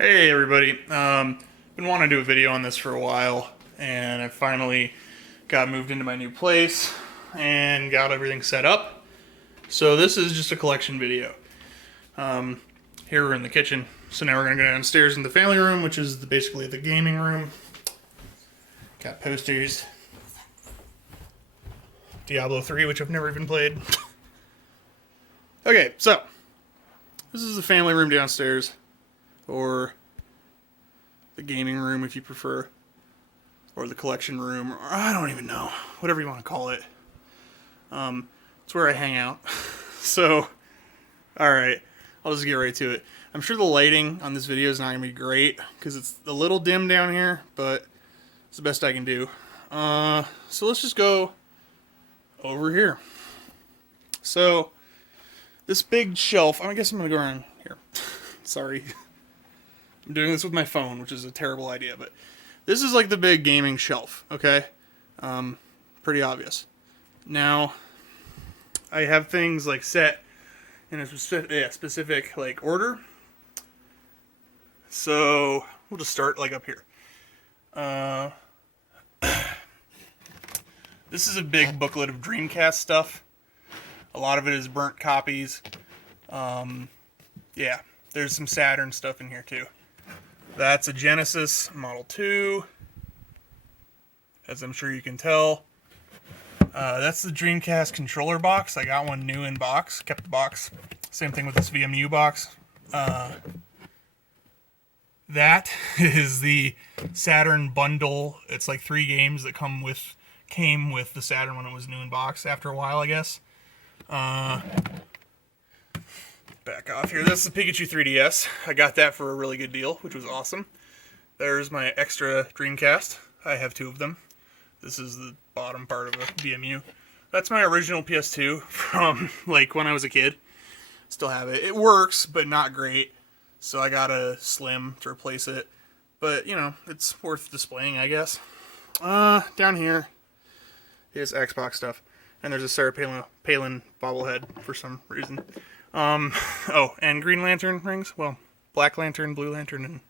Hey everybody, been wanting to do a video on this for a while, and I finally got moved into my new place and got everything set up. So this is just a collection video. Here we're in the kitchen, so now we're gonna go downstairs in the family room, which is basically the gaming room. Got posters, Diablo 3, which I've never even played. Okay, so this is the family room downstairs, or the gaming room if you prefer, or the collection room, or I don't even know, whatever you want to call it. It's where I hang out. So, alright, I'll just get right to it. I'm sure the lighting on this video is not going to be great, because it's a little dim down here, but it's the best I can do. So let's just go over here. So, this big shelf, I guess I'm going to go around here. Sorry. I'm doing this with my phone, which is a terrible idea, but this is like the big gaming shelf, okay? Pretty obvious. Now, I have things like set in a specific like order. So, we'll just start like up here. This is a big booklet of Dreamcast stuff. A lot of it is burnt copies. Yeah, there's some Saturn stuff in here too. That's a Genesis Model 2, as I'm sure you can tell. That's the Dreamcast controller box. I got one new in box, kept the box. Same thing with this VMU box. That is the Saturn bundle. It's like 3 games that came with the Saturn when it was new in box after a while, I guess. Back off here. That's the Pikachu 3DS. I got that for a really good deal, which was awesome. There's my extra Dreamcast. I have 2 of them. This is the bottom part of a VMU. That's my original PS2 from like when I was a kid. Still have it. It works, but not great. So I got a Slim to replace it. But, you know, it's worth displaying, I guess. Down here is Xbox stuff. And there's a Sarah Palin bobblehead for some reason. Oh, and Green Lantern rings. Well, Black Lantern, Blue Lantern, and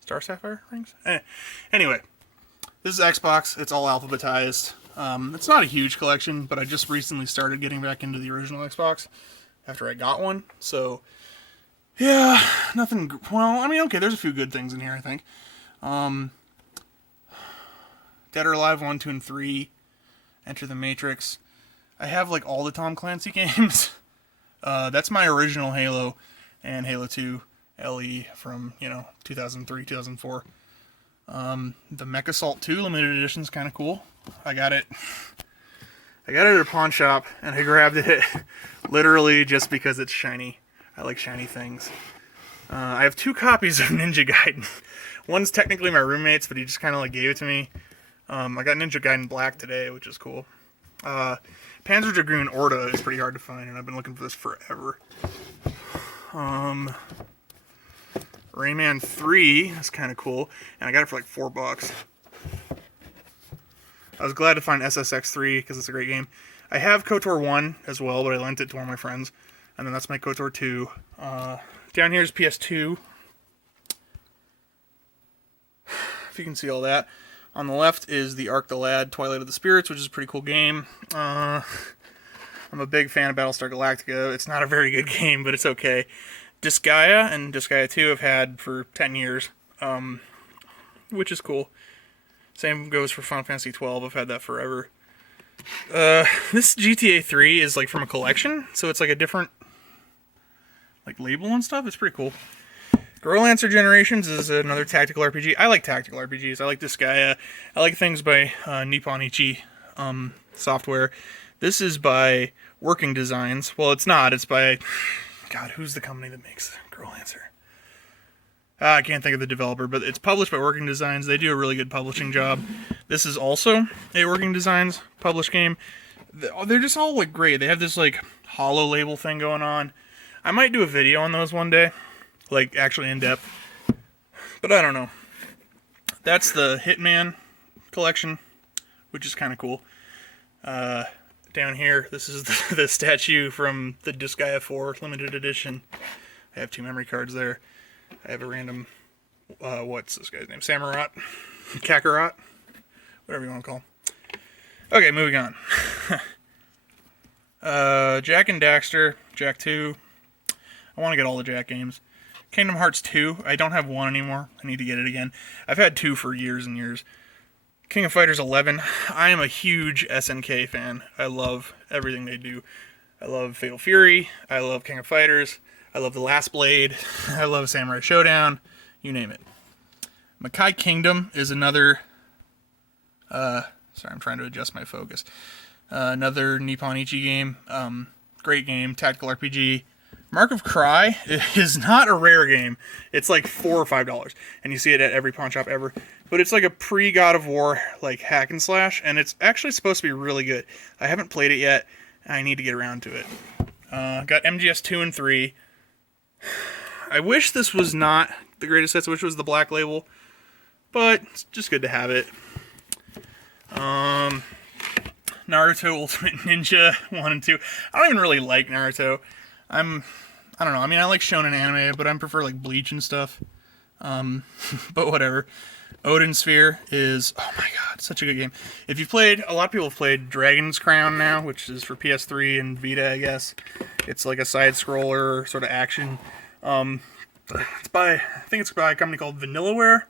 Star Sapphire rings. Anyway, this is Xbox. It's all alphabetized. It's not a huge collection, but I just recently started getting back into the original Xbox after I got one. So, yeah, nothing. Well, I mean, okay, there's a few good things in here, I think. Dead or Alive 1, 2, and 3. Enter the Matrix. I have like all the Tom Clancy games. That's my original Halo and Halo 2 LE from, 2003, 2004. The Mech Assault 2 limited edition is kind of cool. I got it at a pawn shop, and I grabbed it literally just because it's shiny. I like shiny things. I have 2 copies of Ninja Gaiden. One's technically my roommate's, but he just kind of like gave it to me. I got Ninja Gaiden Black today, which is cool. Panzer Dragoon Orta is pretty hard to find, and I've been looking for this forever. Rayman 3 is kind of cool, and I got it for like $4. I was glad to find SSX 3 because it's a great game. I have KOTOR 1 as well, but I lent it to one of my friends, and then that's my KOTOR 2. Down here is PS2. If you can see all that. On the left is the Arc the Lad Twilight of the Spirits, which is a pretty cool game. I'm a big fan of Battlestar Galactica. It's not a very good game, but it's okay. Disgaea and Disgaea 2 I've had for 10 years, which is cool. Same goes for Final Fantasy 12. I've had that forever. This GTA 3 is like from a collection, so it's like a different like label and stuff. It's pretty cool. Growlancer Generations is another tactical RPG. I like tactical RPGs. I like Disgaea. I like things by Nippon Ichi Software. This is by Working Designs. Well, it's not. It's by... God, who's the company that makes Growlancer? I can't think of the developer, but it's published by Working Designs. They do a really good publishing job. This is also a Working Designs published game. They're just all like great. They have this like holo label thing going on. I might do a video on those one day. Like, actually in depth. But I don't know. That's the Hitman collection, which is kind of cool. Down here, this is the statue from the Disgaea 4 limited edition. I have 2 memory cards there. I have a random what's this guy's name? Samurott? Kakarot? Whatever you want to call him. Okay, moving on. Jak and Daxter, Jak 2. I want to get all the Jak games. Kingdom Hearts 2. I don't have 1 anymore. I need to get it again. I've had 2 for years and years. King of Fighters 11. I am a huge SNK fan. I love everything they do. I love Fatal Fury. I love King of Fighters. I love The Last Blade. I love Samurai Showdown. You name it. Makai Kingdom is another... sorry, I'm trying to adjust my focus. Another Nippon Ichi game. Great game. Tactical RPG. Mark of Cry is not a rare game. It's like $4 or $5, and you see it at every pawn shop ever. But it's like a pre-God of War like hack and slash, and it's actually supposed to be really good. I haven't played it yet. I need to get around to it. Got MGS 2 and 3. I wish this was not the greatest hits. I wish it was the Black Label, but it's just good to have it. Naruto Ultimate Ninja 1 and 2. I don't even really like Naruto. I don't know. I mean, I like shonen anime, but I prefer like Bleach and stuff. But whatever. Odin Sphere is, oh my god, such a good game. If you've played, a lot of people have played Dragon's Crown now, which is for PS3 and Vita, I guess. It's like a side-scroller sort of action. I think it's by a company called Vanillaware.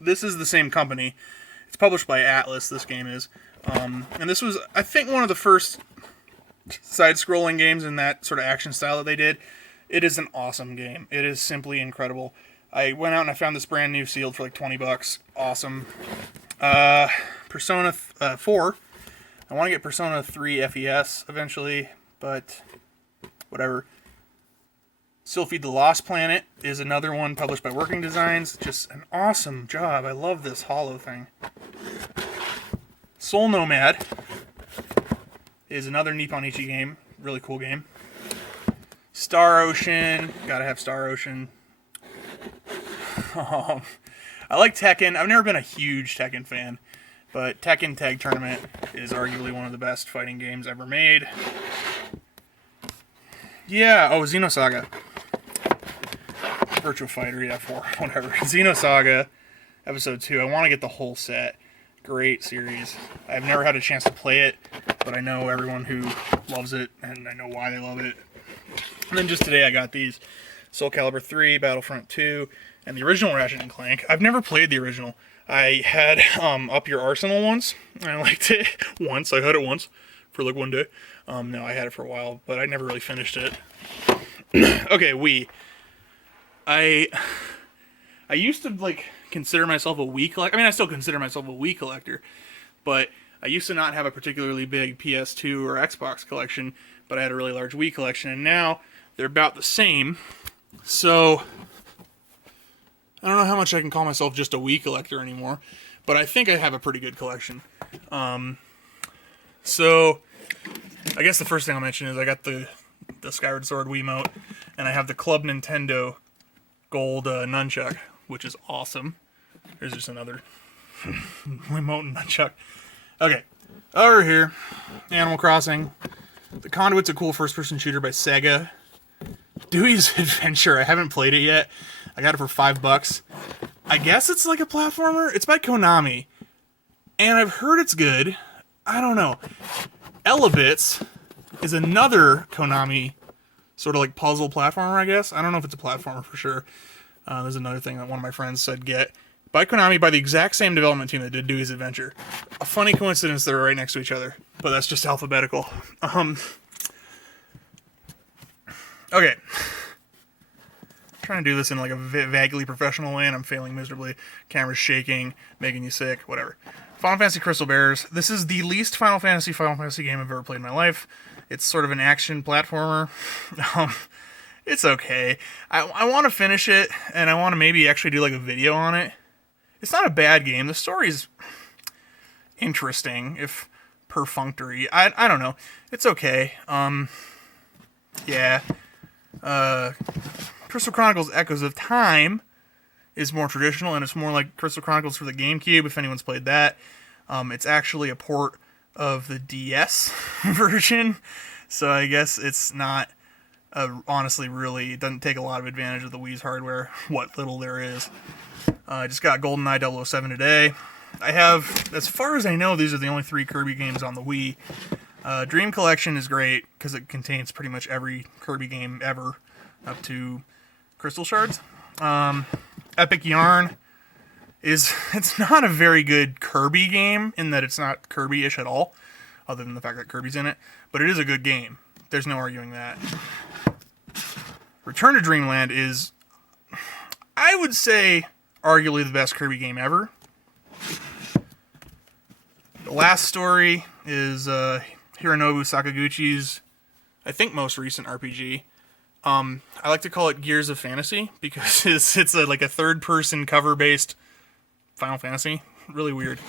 This is the same company. It's published by Atlas, this game is. And this was, I think, one of the first side-scrolling games in that sort of action style that they did. It is an awesome game. It is simply incredible. I went out and I found this brand new sealed for like $20. Awesome. Persona 4. I want to get Persona 3 FES eventually, but whatever. Sylphie the Lost Planet is another one published by Working Designs. Just an awesome job. I love this hollow thing. Soul Nomad is another Nippon Ichi game. Really cool game. Star Ocean. Gotta have Star Ocean. I like Tekken. I've never been a huge Tekken fan, but Tekken Tag Tournament is arguably one of the best fighting games ever made. Yeah, oh, Xenosaga. Virtua Fighter, yeah, 4, whatever. Xenosaga, Episode 2. I want to get the whole set. Great series. I've never had a chance to play it, but I know everyone who loves it, and I know why they love it. And then just today I got these. Soul Calibur 3, Battlefront 2, and the original Ratchet & Clank. I've never played the original. I had Up Your Arsenal once. I liked it once. I had it once for like one day. No, I had it for a while, but I never really finished it. Okay, Wii. I used to like consider myself a Wii collector. I mean, I still consider myself a Wii collector, but I used to not have a particularly big PS2 or Xbox collection, but I had a really large Wii collection, and now they're about the same. So I don't know how much I can call myself just a Wii collector anymore, but I think I have a pretty good collection. So I guess the first thing I'll mention is I got the Skyward Sword Wiimote, and I have the Club Nintendo gold nunchuck, which is awesome. There's just another Wiimote and nunchuck. Okay, over here, Animal Crossing. The Conduit's a cool first-person shooter by Sega. Dewey's Adventure, I haven't played it yet. I got it for $5. I guess it's like a platformer. It's by Konami, and I've heard it's good. I don't know. Elebits is another Konami sort of like puzzle platformer, I guess. I don't know if it's a platformer for sure. There's another thing that one of my friends said get. By Konami, by the exact same development team that did Dewey's Adventure. A funny coincidence they're right next to each other, but that's just alphabetical. Okay. I'm trying to do this in like a vaguely professional way, and I'm failing miserably. Camera's shaking, making you sick, whatever. Final Fantasy Crystal Bears. This is the least Final Fantasy game I've ever played in my life. It's sort of an action platformer. It's okay. I want to finish it, and I want to maybe actually do like a video on it. It's not a bad game. The story's interesting, if perfunctory. I don't know. It's okay. Yeah. Crystal Chronicles Echoes of Time is more traditional, and it's more like Crystal Chronicles for the GameCube, if anyone's played that. It's actually a port of the DS version, so I guess it's not, honestly, really, it doesn't take a lot of advantage of the Wii's hardware, what little there is. I just got GoldenEye 007 today. I have, as far as I know, these are the only 3 Kirby games on the Wii. Dream Collection is great because it contains pretty much every Kirby game ever, up to Crystal Shards. Epic Yarn it's not a very good Kirby game in that it's not Kirby-ish at all, other than the fact that Kirby's in it, but it is a good game. There's no arguing that. Return to Dreamland is, I would say, arguably the best Kirby game ever. The last story is Hironobu Sakaguchi's, I think, most recent RPG. I like to call it Gears of Fantasy because it's like a third-person cover-based Final Fantasy. Really weird.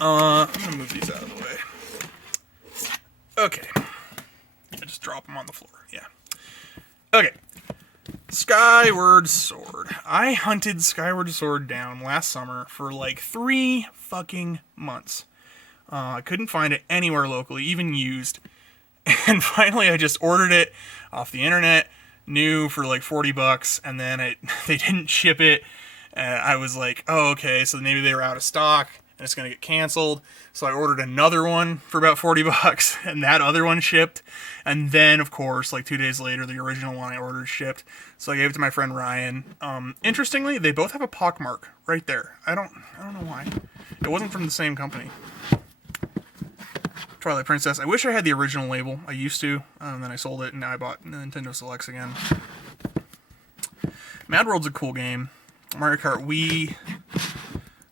I'm gonna move these out of the way. Okay. I just drop them on the floor. Yeah. Okay. Skyward Sword. I hunted Skyward Sword down last summer for like 3 fucking months. I couldn't find it anywhere locally, even used. And finally I just ordered it off the internet, new for like $40, and then they didn't ship it. I was like, oh, okay, so maybe they were out of stock and it's going to get canceled. So I ordered another one for about $40, and that other one shipped. And then, of course, like 2 days later, the original one I ordered shipped. So I gave it to my friend Ryan. Interestingly, they both have a pockmark right there. I don't know why. It wasn't from the same company. Twilight Princess. I wish I had the original label. I used to, and then I sold it, and now I bought Nintendo Selects again. Mad World's a cool game. Mario Kart Wii.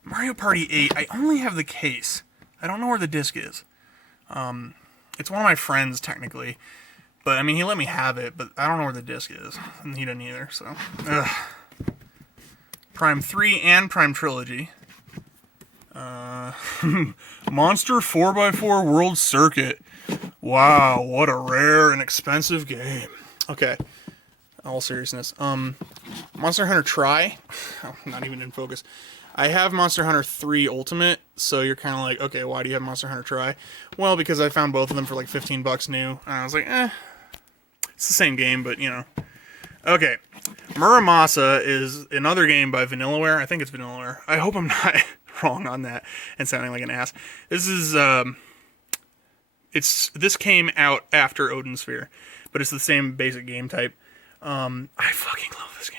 Mario Party 8. I only have the case. I don't know where the disc is. It's one of my friends, technically. But, I mean, he let me have it, but I don't know where the disc is. And he didn't either, so. Ugh. Prime 3 and Prime Trilogy. Monster 4x4 World Circuit. Wow, what a rare and expensive game. Okay, all seriousness. Monster Hunter Tri. Oh, not even in focus. I have Monster Hunter 3 Ultimate, so you're kind of like, okay, why do you have Monster Hunter Tri? Well, because I found both of them for like $15 new, and I was like, it's the same game, but you know. Okay, Muramasa is another game by Vanillaware. I think it's Vanillaware. I hope I'm not wrong on that and sounding like an ass. This is this came out after Odin Sphere, but it's the same basic game type. I fucking love this game.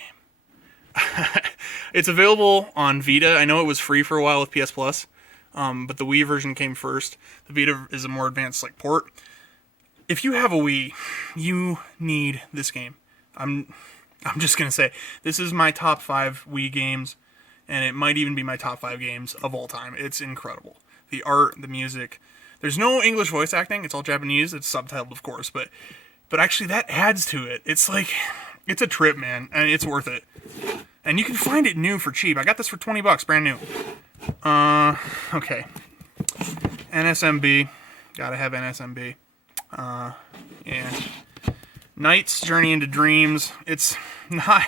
It's available on Vita. I know it was free for a while with PS Plus, but the Wii version came first. The Vita is a more advanced like port. If you have a Wii, you need this game. I'm just gonna say this is my top 5 Wii games. And it might even be my top 5 games of all time. It's incredible. The art, the music. There's no English voice acting. It's all Japanese. It's subtitled, of course. But actually, that adds to it. It's like, it's a trip, man. And it's worth it. And you can find it new for cheap. I got this for $20, brand new. Okay. NSMB. Gotta have NSMB. Yeah. Knight's Journey into Dreams. It's not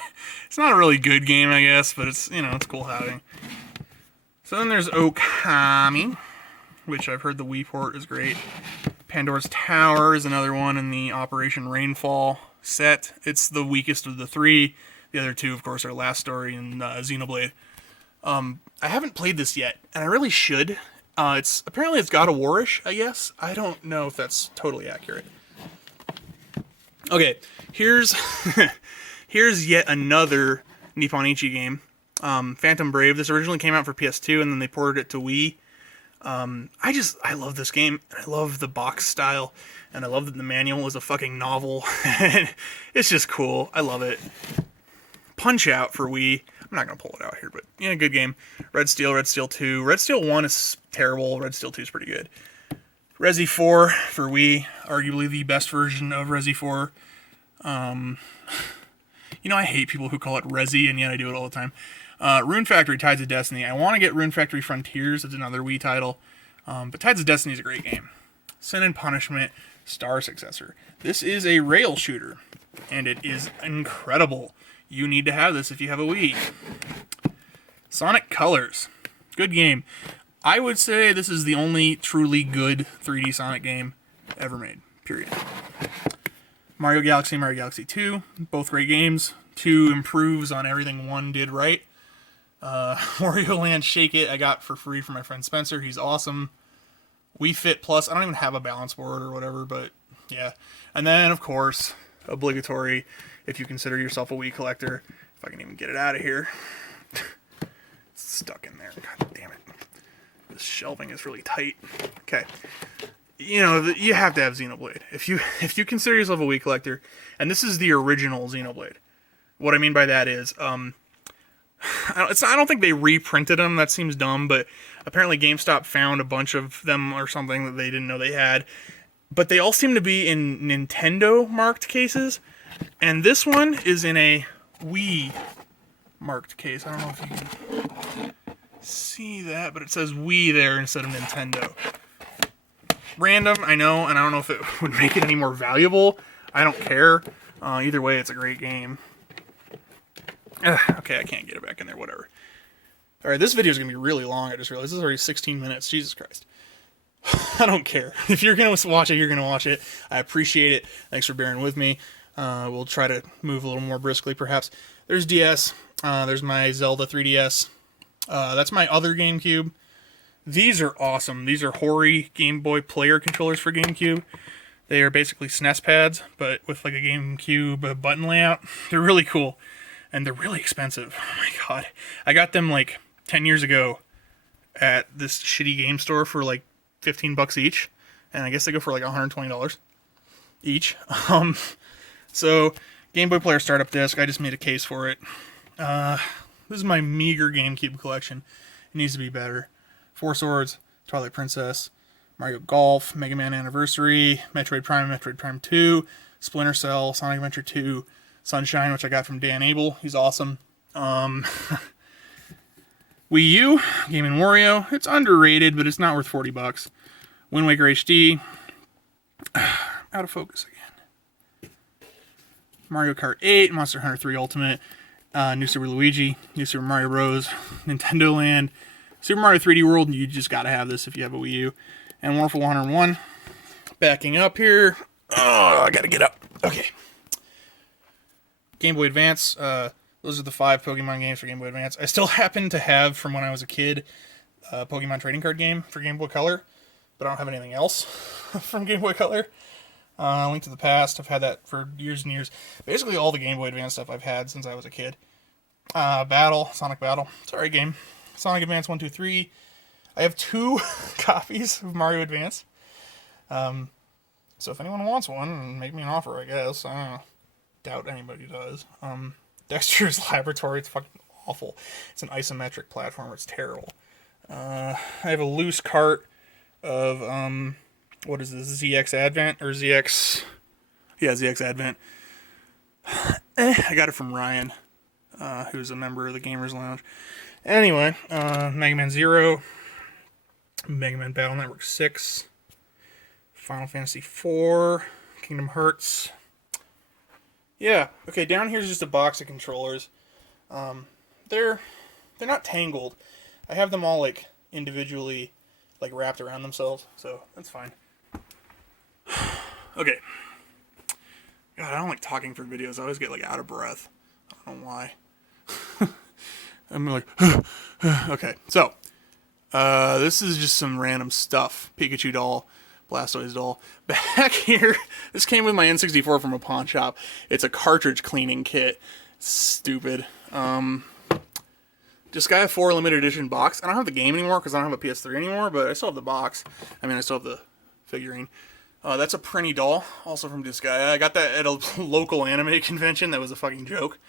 a really good game, I guess, but it's, you know, it's cool having. So then there's Okami, which I've heard the Wii port is great. Pandora's Tower is another one in the Operation Rainfall set. It's the weakest of the 3. The other 2, of course, are Last Story and Xenoblade. I haven't played this yet, and I really should. Apparently it's God of War-ish, I guess. I don't know if that's totally accurate. Okay, here's yet another Nipponichi game, Phantom Brave. This originally came out for PS2, and then they ported it to Wii. I love this game. I love the box style, and I love that the manual is a fucking novel. It's just cool. I love it. Punch Out for Wii. I'm not gonna pull it out here, but yeah, good game. Red Steel 2. Red Steel 1 is terrible. Red Steel 2 is pretty good. Resi 4 for Wii, arguably the best version of Resi 4. You know, I hate people who call it Resi, and yet I do it all the time. Rune Factory Tides of Destiny. I want to get Rune Factory Frontiers. It's another Wii title. But Tides of Destiny is a great game. Sin and Punishment, Star Successor. This is a rail shooter, and it is incredible. You need to have this if you have a Wii. Sonic Colors. Good game. I would say this is the only truly good 3D Sonic game ever made. Period. Mario Galaxy 2. Both great games. 2 improves on everything 1 did right. Wario Land Shake It I got for free from my friend Spencer. He's awesome. Wii Fit Plus. I don't even have a balance board or whatever, but yeah. And then, of course, obligatory, if you consider yourself a Wii collector. If I can even get it out of here. It's stuck in there. God damn it. This shelving is really tight. Okay. You know, you have to have Xenoblade. If you consider yourself a Wii collector, and this is the original Xenoblade. What I mean by that is, I don't think they reprinted them. That seems dumb, but apparently GameStop found a bunch of them or something that they didn't know they had. But they all seem to be in Nintendo marked cases, and this one is in a Wii marked case. I don't know if you can see that, but it says Wii there instead of Nintendo. Random, I know, and I don't know if it would make it any more valuable. I don't care. Either way, it's a great game. Okay, I can't get it back in there, whatever. Alright, this video is going to be really long, I just realized. This is already 16 minutes, Jesus Christ. I don't care. If you're going to watch it, you're going to watch it. I appreciate it. Thanks for bearing with me. We'll try to move a little more briskly, perhaps. There's DS. There's my Zelda 3DS. That's my other GameCube. These are awesome. These are Hori Game Boy player controllers for GameCube. They are basically SNES pads, but with like a GameCube button layout. They're really cool. And they're really expensive. Oh my god. I got them like 10 years ago at this shitty game store for like $15 each. And I guess they go for like $120 each. So, Game Boy Player startup disc. I just made a case for it. This is my meager GameCube collection. It needs to be better. Four Swords, Twilight Princess, Mario Golf, Mega Man Anniversary, Metroid Prime 2, Splinter Cell, Sonic Adventure 2, Sunshine, which I got from Dan Abel. He's awesome. Wii U, Game & Wario. It's underrated, but it's not worth $40. Wind Waker HD. Out of focus again. Mario Kart 8, Monster Hunter 3 Ultimate, New Super Luigi, New Super Mario Bros., Nintendo Land, Super Mario 3D World. You just gotta have this if you have a Wii U. And Wonderful 101. Backing up here. Oh, I gotta get up. Okay. Game Boy Advance. Those are the 5 Pokemon games for Game Boy Advance. I still happen to have, from when I was a kid, a Pokemon trading card game for Game Boy Color, but I don't have anything else from Game Boy Color. Link to the Past. I've had that for years and years. Basically all the Game Boy Advance stuff I've had since I was a kid. Sonic Battle. Sorry, game. Sonic Advance 1, 2, 3. I have 2 copies of Mario Advance. So if anyone wants one, make me an offer, I guess. I don't know. Doubt anybody does. Dexter's Laboratory, it's fucking awful. It's an isometric platformer, it's terrible. I have a loose cart of, what is this, ZX Advent, or ZX, yeah, ZX Advent. I got it from Ryan, who's a member of the Gamers Lounge. Anyway, Mega Man 0, Mega Man Battle Network 6, Final Fantasy 4, Kingdom Hearts. Yeah, okay, down here's just a box of controllers. They're not tangled. I have them all, like, individually, like, wrapped around themselves, so that's fine. Okay. God, I don't like talking for videos. I always get, like, out of breath. I don't know why. I'm like, okay, so, this is just some random stuff. Pikachu doll, Blastoise doll. Back here, this came with my N64 from a pawn shop. It's a cartridge cleaning kit. Stupid. Just got a 4 limited edition box. I don't have the game anymore because I don't have a PS3 anymore, but I still have the box. I mean, I still have the figurine. That's a Prinny doll, also from Disgaea. I got that at a local anime convention. That was a fucking joke.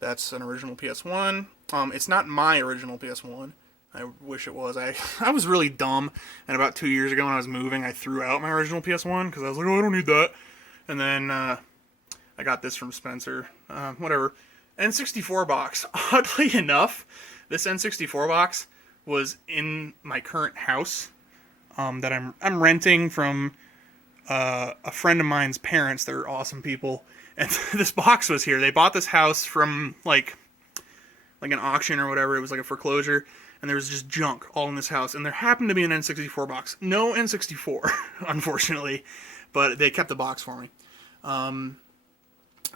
That's an original PS1. It's not my original PS1. I wish it was. I was really dumb, and about 2 years ago when I was moving, I threw out my original PS1 because I was like, oh, I don't need that. And then I got this from Spencer. Whatever. N64 box. Oddly enough, this N64 box was in my current house that I'm renting from a friend of mine's parents. They're awesome people. And this box was here. They bought this house from like an auction or whatever. It was like a foreclosure. And there was just junk all in this house. And there happened to be an N64 box. No N64, unfortunately. But they kept the box for me.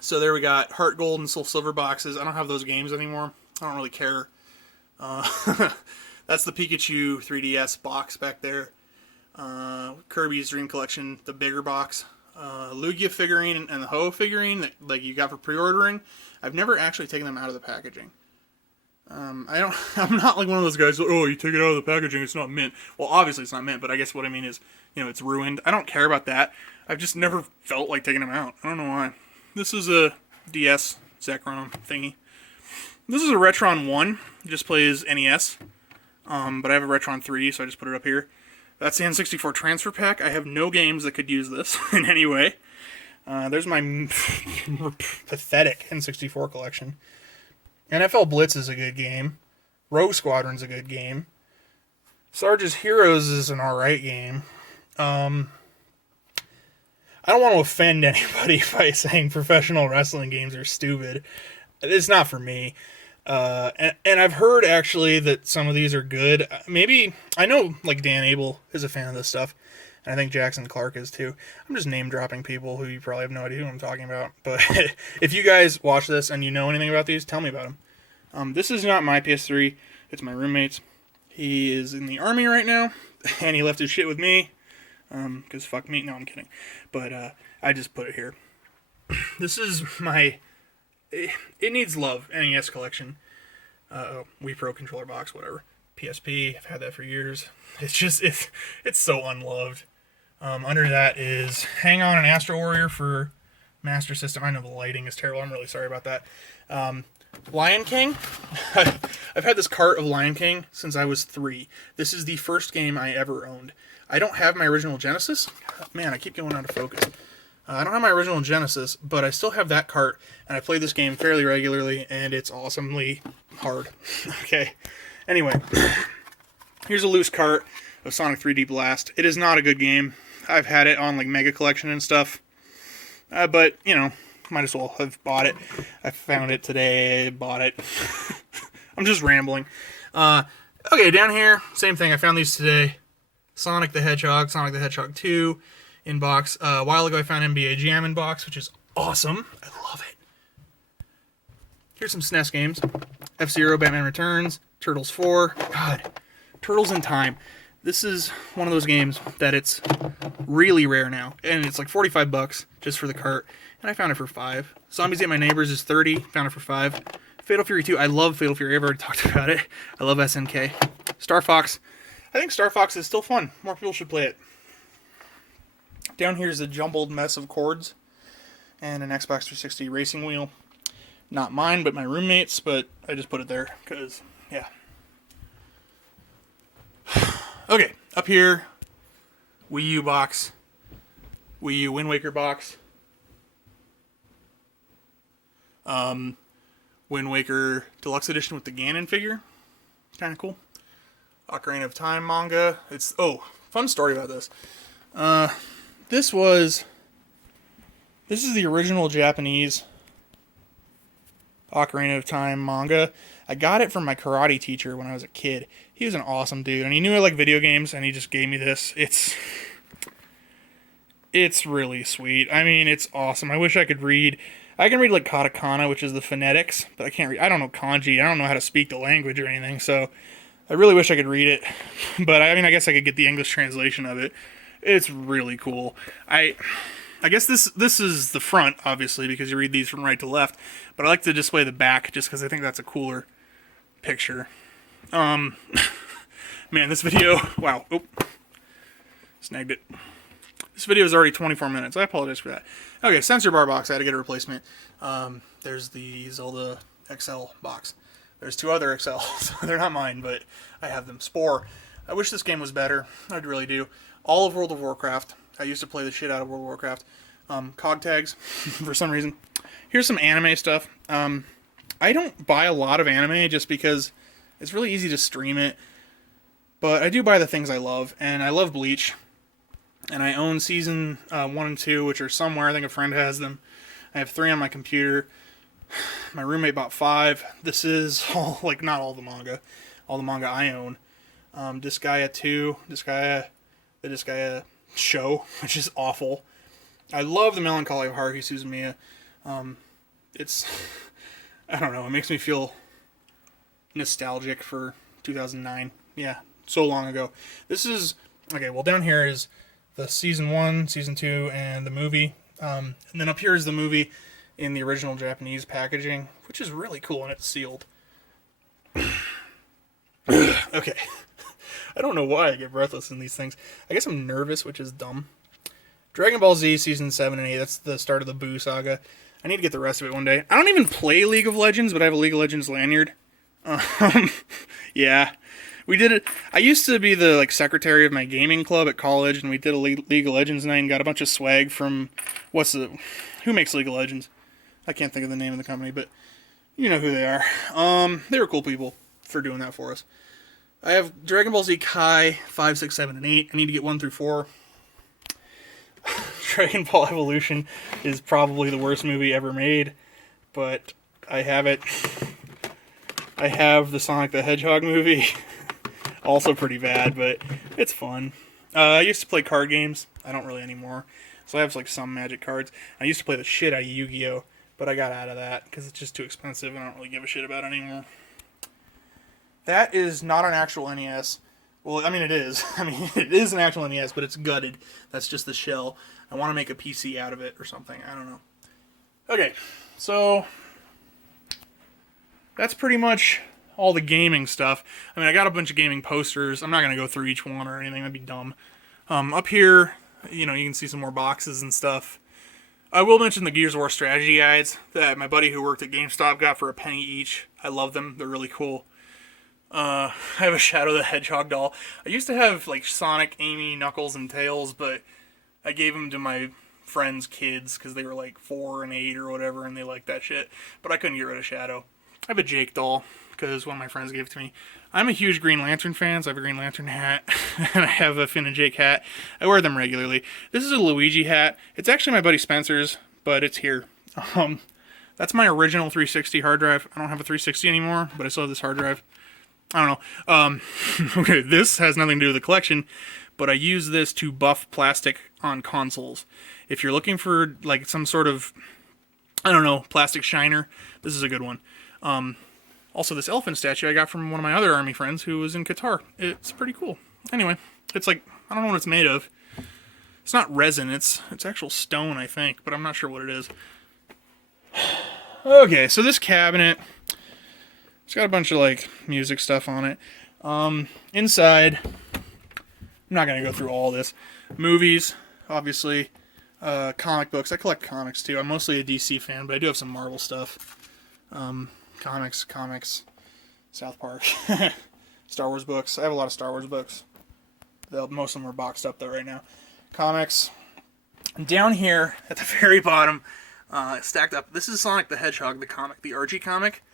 So there we got Heart Gold and Soul Silver boxes. I don't have those games anymore. I don't really care. That's the Pikachu 3DS box back there. Kirby's Dream Collection, the bigger box. Lugia figurine and the Ho figurine that like you got for pre-ordering. I've never actually taken them out of the packaging. I'm not like one of those guys. Oh, you take it out of the packaging, it's not mint. Well, obviously it's not mint, but I guess what I mean is, it's ruined. I don't care about that. I've just never felt like taking them out. I don't know why. This is a DS Zekrom thingy. This is a Retron 1. It just plays NES. But I have a Retron 3, so I just put it up here. That's the N64 transfer pack. I have no games that could use this in any way. There's my pathetic N64 collection. NFL Blitz is a good game. Rogue Squadron's a good game. Sarge's Heroes is an alright game. I don't want to offend anybody by saying professional wrestling games are stupid. It's not for me. And I've heard actually that some of these are good. Maybe, I know like Dan Abel is a fan of this stuff. And I think Jackson Clark is too. I'm just name dropping people who you probably have no idea who I'm talking about. But if you guys watch this and you know anything about these, tell me about them. This is not my PS3. It's my roommate's. He is in the army right now. And he left his shit with me. Because fuck me. No, I'm kidding. But I just put it here. This is my... It needs love. NES collection. Wii Pro controller box, whatever. PSP. I've had that for years. It's just... It's so unloved. Under that is Hang On and Astro Warrior for Master System. I know the lighting is terrible. I'm really sorry about that. Lion King. I've had this cart of Lion King since I was 3. This is the first game I ever owned. I don't have my original Genesis. Man, I keep going out of focus. I don't have my original Genesis, but I still have that cart, and I play this game fairly regularly, and it's awesomely hard. Okay. Anyway, here's a loose cart of Sonic 3D Blast. It is not a good game. I've had it on like Mega Collection and stuff, but might as well have bought it. I found it today, bought it. I'm just rambling. Okay, down here, same thing. I found these today. Sonic the Hedgehog 2 in box. A while ago I found NBA Jam in box, which is awesome. I love it. Here's some SNES games. F-Zero, Batman Returns, Turtles 4. God, Turtles in Time. This is one of those games that it's really rare now. And it's like $45 just for the cart. And I found it for $5. Zombies Ate My Neighbors is $30. Found it for $5. Fatal Fury 2. I love Fatal Fury. I've already talked about it. I love SNK. Star Fox. I think Star Fox is still fun. More people should play it. Down here is a jumbled mess of cords. And an Xbox 360 racing wheel. Not mine, but my roommate's. But I just put it there because, yeah. Okay, up here. Wii U box. Wii U Wind Waker box. Wind Waker Deluxe Edition with the Ganon figure. Kind of cool. Ocarina of Time manga. Fun story about this. This is the original Japanese Ocarina of Time manga. I got it from my karate teacher when I was a kid. He was an awesome dude, and he knew I like video games, and he just gave me this. It's really sweet. I mean, it's awesome. I wish I could read. I can read like katakana, which is the phonetics, but I can't read. I don't know kanji. I don't know how to speak the language or anything, so I really wish I could read it. But I mean, I guess I could get the English translation of it. It's really cool. I guess this is the front, obviously, because you read these from right to left. But I like to display the back just because I think that's a cooler picture. Man, this video. Wow. Oh, snagged it. This video is already 24 minutes. I apologize for that. Okay, sensor bar box. I had to get a replacement. There's the Zelda XL box. There's 2 other XLs. They're not mine, but I have them. Spore. I wish this game was better. I really do. All of World of Warcraft. I used to play the shit out of World of Warcraft. COG tags, for some reason. Here's some anime stuff. I don't buy a lot of anime just because it's really easy to stream it. But I do buy the things I love, and I love Bleach. And I own season 1 and 2, which are somewhere. I think a friend has them. I have 3 on my computer. My roommate bought 5. This is all, like, not all the manga. All the manga I own. Disgaea 2. The Disgaea show, which is awful. I love the Melancholy of Haruhi Suzumiya. it's, I don't know, it makes me feel nostalgic for 2009. Yeah, so long ago. This is, okay, well, down here is the season 1, season 2, and the movie. And then up here is the movie in the original Japanese packaging, which is really cool, and it's sealed. Okay. I don't know why I get breathless in these things. I guess I'm nervous, which is dumb. Dragon Ball Z Season 7 and 8, that's the start of the Buu saga. I need to get the rest of it one day. I don't even play League of Legends, but I have a League of Legends lanyard. Yeah. We did it. I used to be the secretary of my gaming club at college, and we did a League of Legends night and got a bunch of swag from, who makes League of Legends? I can't think of the name of the company, but you know who they are. They were cool people for doing that for us. I have Dragon Ball Z Kai 5, 6, 7, and 8. I need to get 1 through 4. Dragon Ball Evolution is probably the worst movie ever made, but I have it. I have the Sonic the Hedgehog movie. Also pretty bad, but it's fun. I used to play card games. I don't really anymore. So I have some Magic cards. I used to play the shit out of Yu-Gi-Oh! But I got out of that because it's just too expensive and I don't really give a shit about it anymore. That is not an actual NES. Well, I mean, it is. I mean, it is an actual NES, but it's gutted. That's just the shell. I want to make a PC out of it or something. I don't know. Okay, so that's pretty much all the gaming stuff. I mean, I got a bunch of gaming posters. I'm not going to go through each one or anything. That'd be dumb. Up here, you can see some more boxes and stuff. I will mention the Gears of War strategy guides that my buddy who worked at GameStop got for $0.01 each. I love them. They're really cool. I have a Shadow the Hedgehog doll. I used to have Sonic, Amy, Knuckles, and Tails, but I gave them to my friends' kids because they were 4 and 8 or whatever, and they liked that shit. But I couldn't get rid of Shadow. I have a Jake doll because one of my friends gave it to me. I'm a huge Green Lantern fan, so I have a Green Lantern hat, and I have a Finn and Jake hat. I wear them regularly. This is a Luigi hat. It's actually my buddy Spencer's, but it's here. That's my original 360 hard drive. I don't have a 360 anymore, but I still have this hard drive. I don't know. Okay, this has nothing to do with the collection, but I use this to buff plastic on consoles. If you're looking for some sort of, I don't know, plastic shiner, this is a good one. Also, this elephant statue I got from one of my other army friends who was in Qatar. It's pretty cool. Anyway, it's I don't know what it's made of. It's not resin, it's actual stone, I think, but I'm not sure what it is. Okay, so this cabinet, it's got a bunch of music stuff on it. Inside, I'm not gonna go through all this. Movies, obviously. Comic books. I collect comics too. I'm mostly a DC fan, but I do have some Marvel stuff. Comics. South Park. Star Wars books. I have a lot of Star Wars books. Most of them are boxed up though right now. Comics. And down here at the very bottom, stacked up. This is Sonic the Hedgehog, the comic, the Archie comic.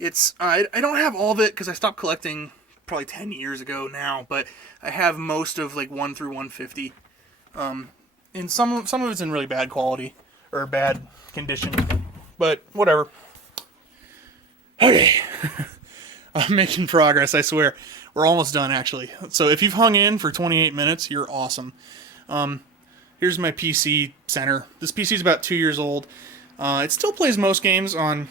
It's I don't have all of it because I stopped collecting probably 10 years ago now, but I have most of 1 through 150. And some of it's in really bad quality or bad condition, but whatever. Okay, I'm making progress. I swear, we're almost done actually. So if you've hung in for 28 minutes, you're awesome. Here's my PC center. This PC is about 2 years old. It still plays most games on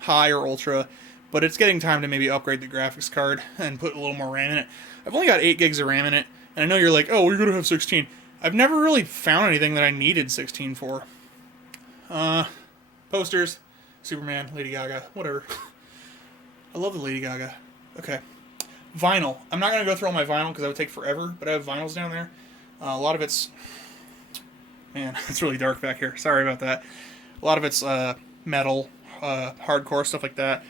high or ultra, but it's getting time to maybe upgrade the graphics card and put a little more RAM in it. I've only got 8 gigs of RAM in it, and I know you're like, oh, we're gonna have 16. I've never really found anything that I needed 16 for. Posters, Superman, Lady Gaga, whatever. I love the Lady Gaga. Okay. Vinyl. I'm not going to go through all my vinyl because that would take forever, but I have vinyls down there. A lot of it's... Man, it's really dark back here. Sorry about that. A lot of it's metal, hardcore, stuff like that.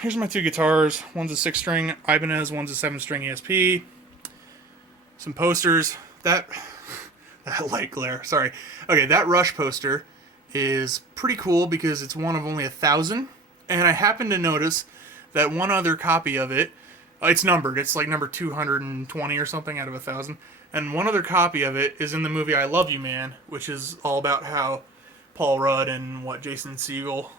Here's my 2 guitars. One's a 6-string Ibanez, one's a 7-string ESP. Some posters. That light glare. Sorry. Okay, that Rush poster is pretty cool because it's one of only 1,000. And I happened to notice that one other copy of it, it's numbered. It's number 220 or something out of 1,000. And one other copy of it is in the movie I Love You Man, which is all about how Paul Rudd and Jason Segel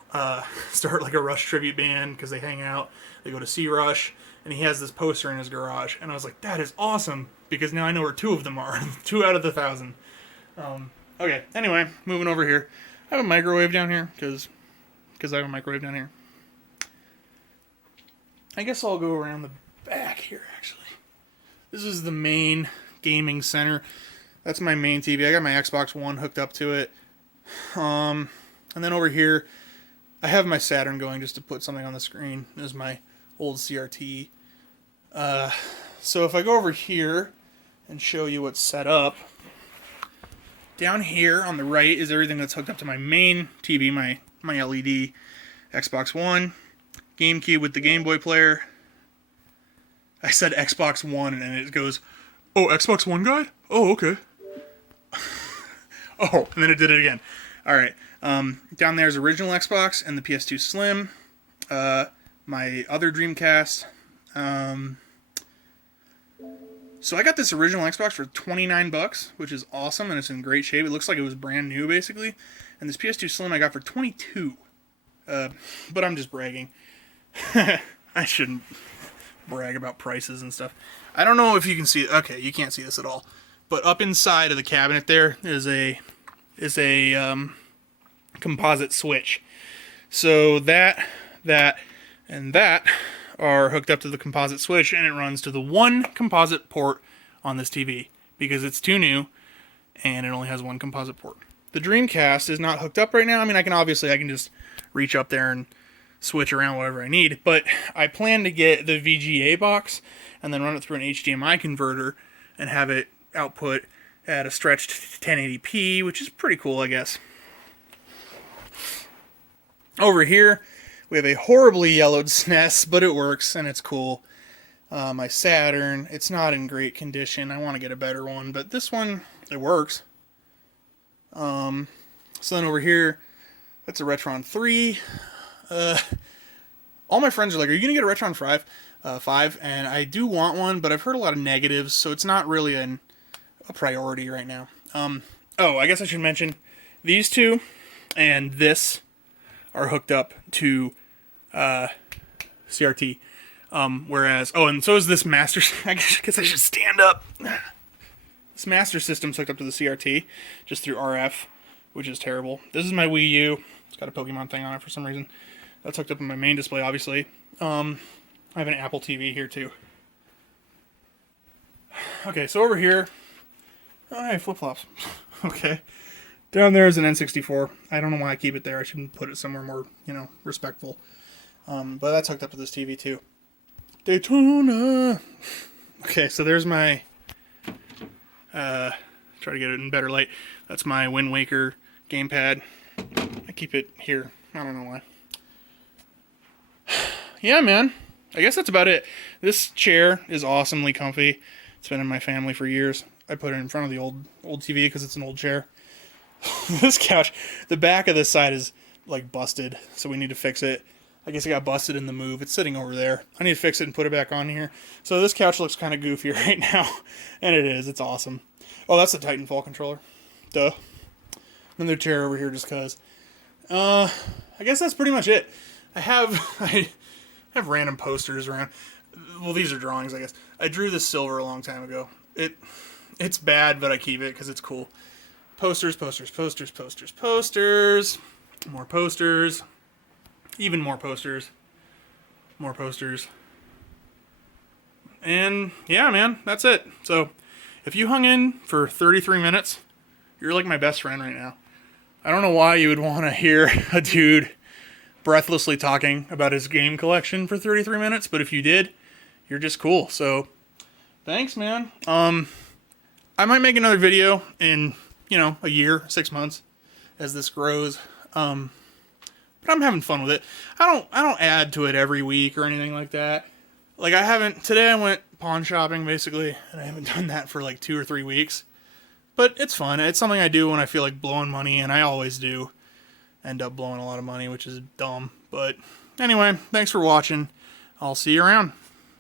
start a Rush tribute band because they hang out. They go to see Rush, and he has this poster in his garage. And I was like, that is awesome, because now I know where 2 of them are. 2 out of the 1,000. Okay, anyway, moving over here. I have a microwave down here because I have a microwave down here. I guess I'll go around the back here, actually. This is the main gaming center. That's my main TV. I got my Xbox One hooked up to it. And then over here, I have my Saturn going just to put something on the screen. This is my old CRT. So if I go over here and show you what's set up, down here on the right is everything that's hooked up to my main TV, my LED Xbox One, GameCube with the Game Boy player. I said Xbox One and it goes, oh, Xbox One guy? Oh, okay. Oh, and then it did it again. Alright, down there is original Xbox and the PS2 Slim, my other Dreamcast. So I got this original Xbox for $29, which is awesome, and it's in great shape. It looks like it was brand new, basically. And this PS2 Slim I got for $22. But I'm just bragging. I shouldn't brag about prices and stuff. I don't know if you can see it. Okay, you can't see this at all. But up inside of the cabinet there is a composite switch. So that, and that are hooked up to the composite switch, and it runs to the one composite port on this TV because it's too new and it only has one composite port. The Dreamcast is not hooked up right now. I mean, I can just reach up there and switch around whatever I need, but I plan to get the VGA box and then run it through an HDMI converter and have it output at a stretched 1080p, which is pretty cool, I guess. Over here, we have a horribly yellowed SNES, but it works and it's cool. My Saturn, it's not in great condition. I want to get a better one, but this one, it works. So then over here, that's a Retron 3. All my friends are like, are you going to get a Retron 5? And I do want one, but I've heard a lot of negatives, so it's not really a priority right now. Oh, I guess I should mention, these two and this are hooked up to CRT. Whereas, oh, and so is this Master... I guess I should stand up. This Master System's hooked up to the CRT, just through RF, which is terrible. This is my Wii U. It's got a Pokemon thing on it for some reason. That's hooked up in my main display, obviously. I have an Apple TV here, too. Okay, so over here... Oh, hey, flip-flops. Okay. Down there is an N64. I don't know why I keep it there. I shouldn't put it somewhere more, respectful. But that's hooked up to this TV, too. Daytona! Okay, so there's my... try to get it in better light. That's my Wind Waker gamepad. I keep it here. I don't know why. Yeah, man. I guess that's about it. This chair is awesomely comfy. It's been in my family for years. I put it in front of the old TV because it's an old chair. This couch, the back of this side is like busted, so we need to fix it. I guess it got busted in the move. It's sitting over there. I need to fix it and put it back on here. So this couch looks kind of goofy right now, and it is. It's awesome. Oh, that's the Titanfall controller. Duh. Another chair over here just cause. I guess that's pretty much it. I have random posters around. Well, these are drawings, I guess. I drew this silver a long time ago. It's bad, but I keep it because it's cool. Posters, posters, posters, posters, posters. More posters. Even more posters. More posters. And yeah, man, that's it. So if you hung in for 33 minutes, you're like my best friend right now. I don't know why you would want to hear a dude breathlessly talking about his game collection for 33 minutes, but if you did, you're just cool. So thanks, man. I might make another video in, a year, 6 months as this grows. But I'm having fun with it. I don't add to it every week or anything like that. Like today I went pawn shopping basically, and I haven't done that for like 2 or 3 weeks. But it's fun. It's something I do when I feel like blowing money, and I always do end up blowing a lot of money, which is dumb. But anyway, thanks for watching. I'll see you around.